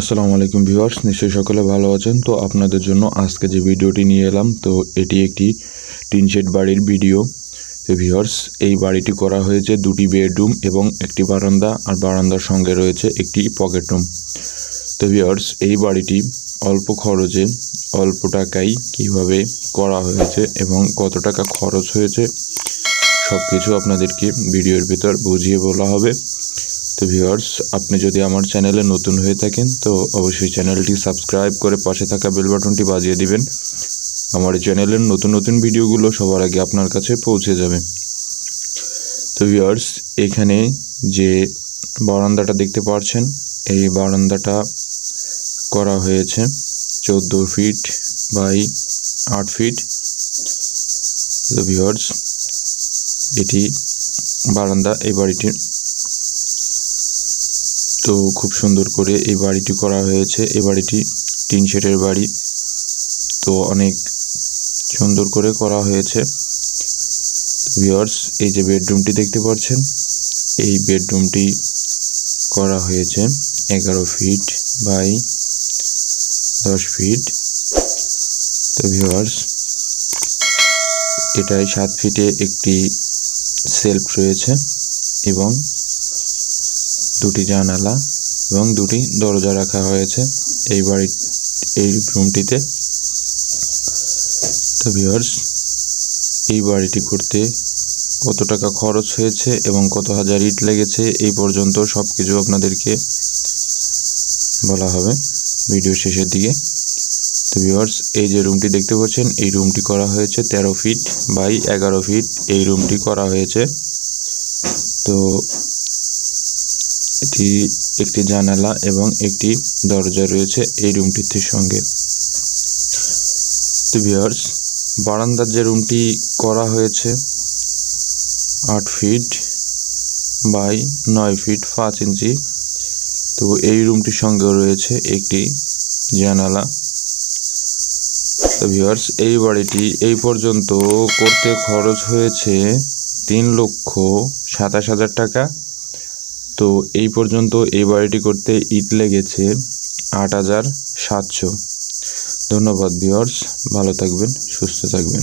আসসালামু আলাইকুম ভিউয়ার্স, নিশ্চয়ই সকলে ভালো আছেন। তো আপনাদের জন্য আজকে যে ভিডিওটি নিয়ে এলাম, তো এটি একটি টিন শেড বাড়ির ভিডিও। তো ভিউয়ার্স, এই বাড়িটি করা হয়েছে দুটি বেডরুম এবং একটি বারান্দা, আর বারান্দার সঙ্গে রয়েছে একটি পকেট রুম। তো ভিউয়ার্স, এই বাড়িটি অল্প খরচে অল্প টাকায় কিভাবে করা হয়েছে এবং কত টাকা খরচ হয়েছে সব কিছু আপনাদেরকে ভিডিওর ভিতর বুঝিয়ে বলা হবে। তো ভিউয়ার্স, আপনি যদি আমার চ্যানেলে নতুন হয়ে থাকেন তো অবশ্যই চ্যানেলটি সাবস্ক্রাইব করে পাশে থাকা বেল বাটনটি বাজিয়ে দিবেন। আমার চ্যানেলের নতুন নতুন ভিডিওগুলো সবার আগে আপনার কাছে পৌঁছে যাবে। তো ভিউয়ার্স, এখানে যে বারান্দাটা দেখতে পাচ্ছেন, এই বারান্দাটা করা হয়েছে 14 ফিট বাই 8 ফিট। তো ভিউয়ার্স, এটি বারান্দা এই বাড়িটির। তো খুব সুন্দর করে এই বাড়িটি করা হয়েছে। এই বাড়িটি টিন শেডের বাড়ি, তো অনেক সুন্দর করে করা হয়েছে। ভিউয়ার্স, এই যে বেডরুমটি দেখতে পাচ্ছেন, এই বেডরুমটি করা হয়েছে 11 ফিট বাই 10 ফিট। তো ভিউয়ার্স, এটাই 7 ফিটে একটি সেলফ রয়েছে এবং দুটি জানালা এবং দুটি দরজা রাখা হয়েছে এই রুমটিতে। তো ভিউয়ার্স, এই বাড়িটি করতে কত টাকা খরচ হয়েছে এবং কত হাজার ইট লেগেছে এই পর্যন্ত সব কিছু আপনাদেরকে বলা হবে ভিডিও শেষের দিকে। তো ভিউয়ার্স, এই যে রুমটি দেখতে পাচ্ছেন, এই রুমটি করা হয়েছে 13 ফিট বাই 11 ফিট এই রুমটি করা হয়েছে। তো এটি একটি জানালা এবং একটি দরজা রয়েছে এই রুমটির সঙ্গে। তো ভিউয়ার্স, বারান্দার যে রুমটি করা হয়েছে 8 ফিট বাই 9 ফিট 5 ইঞ্চি। তো এই রুমটির সঙ্গে রয়েছে একটি জানালা। তো ভিউয়ার্স, এই বাড়িটি এই পর্যন্ত করতে খরচ হয়েছে 3,27,000 টাকা। তো এই পর্যন্ত এই বাড়িটি করতে ইট লেগেছে 8,700। ধন্যবাদ ভিউয়ার্স, ভালো থাকবেন, সুস্থ থাকবেন।